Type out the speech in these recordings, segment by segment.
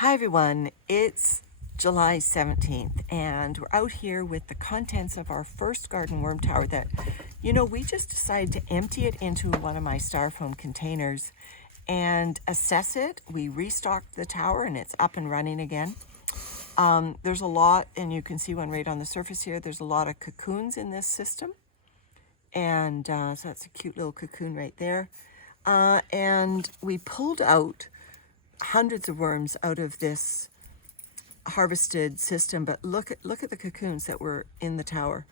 Hi everyone, it's July 17th and we're out here with the contents of our first garden worm tower that, we just decided to empty it into one of my styrofoam containers and assess it. We restocked the tower and it's up and running again. There's a lot, and you can see one right on the surface here, there's a lot of cocoons in this system. And so that's a cute little cocoon right there. And we pulled out hundreds of worms out of this harvested system, but look at the cocoons that were in the tower.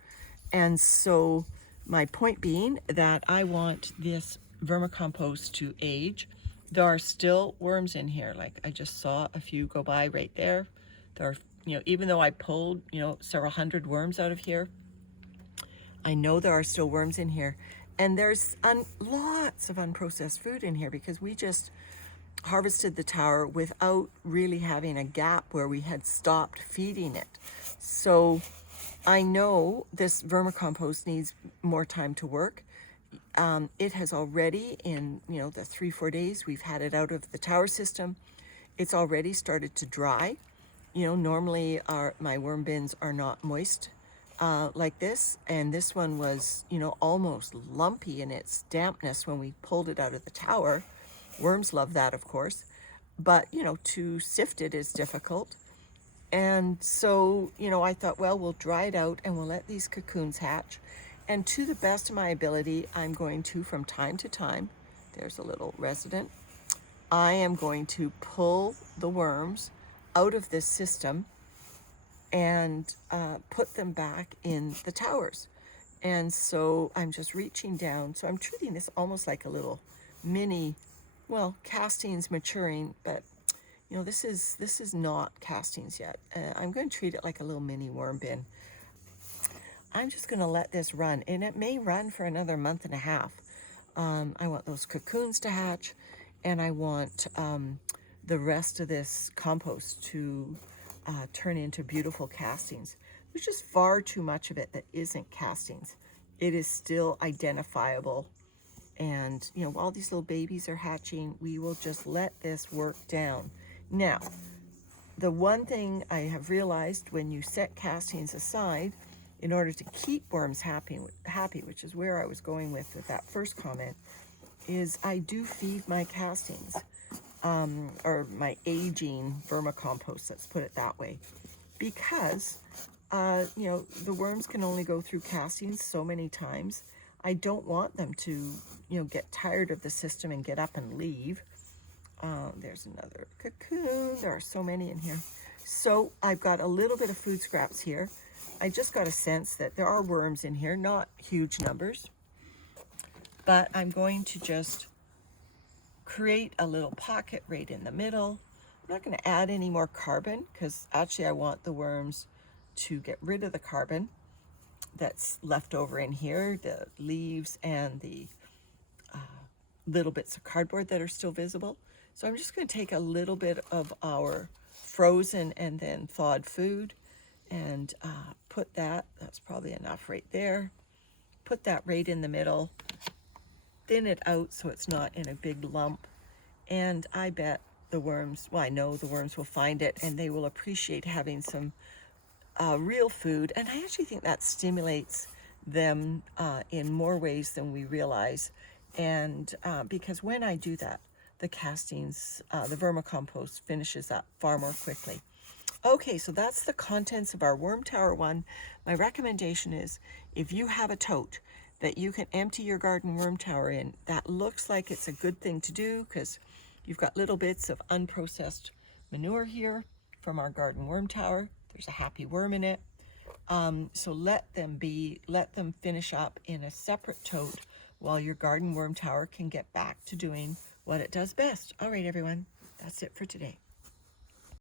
And so my point being that I want this vermicompost to age. There are still worms in here. Like I just saw a few go by right there. There are, even though I pulled, several hundred worms out of here, I know there are still worms in here. And there's lots of unprocessed food in here because we just harvested the tower without really having a gap where we had stopped feeding it. So I know this vermicompost needs more time to work. It has already, in the 3-4 days we've had it out of the tower system, it's already started to dry. Normally my worm bins are not moist like this, and this one was almost lumpy in its dampness when we pulled it out of the tower. Worms love that, of course, but to sift it is difficult. And so I thought, well, we'll dry it out and we'll let these cocoons hatch, and to the best of my ability I'm going to, from time to time, there's a little resident, I am going to pull the worms out of this system and put them back in the towers. And so I'm just reaching down, so I'm treating this almost like a little mini, well, castings maturing, but this is not castings yet. I'm going to treat it like a little mini worm bin. I'm just going to let this run, and it may run for another month and a half. I want those cocoons to hatch, and I want the rest of this compost to turn into beautiful castings. There's just far too much of it that isn't castings. It is still identifiable. And while these little babies are hatching, we will just let this work down. Now, the one thing I have realized when you set castings aside, in order to keep worms happy, which is where I was going with that first comment, is I do feed my castings, or my aging vermicompost, let's put it that way, because the worms can only go through castings so many times. I don't want them to, get tired of the system and get up and leave. There's another cocoon. There are so many in here. So I've got a little bit of food scraps here. I just got a sense that there are worms in here, not huge numbers. But I'm going to just create a little pocket right in the middle. I'm not going to add any more carbon because actually I want the worms to get rid of the carbon that's left over in here, the leaves and the little bits of cardboard that are still visible. So I'm just going to take a little bit of our frozen and then thawed food and put that's probably enough right there, put that right in the middle, thin it out so it's not in a big lump, and I bet the worms, well, I know the worms will find it and they will appreciate having some real food. And I actually think that stimulates them in more ways than we realize. And because when I do that, the castings, the vermicompost finishes up far more quickly. Okay, so that's the contents of our worm tower one. My recommendation is, if you have a tote that you can empty your garden worm tower in, that looks like it's a good thing to do because you've got little bits of unprocessed manure here from our garden worm tower. There's a happy worm in it. So let them finish up in a separate tote while your garden worm tower can get back to doing what it does best. All right, everyone, that's it for today.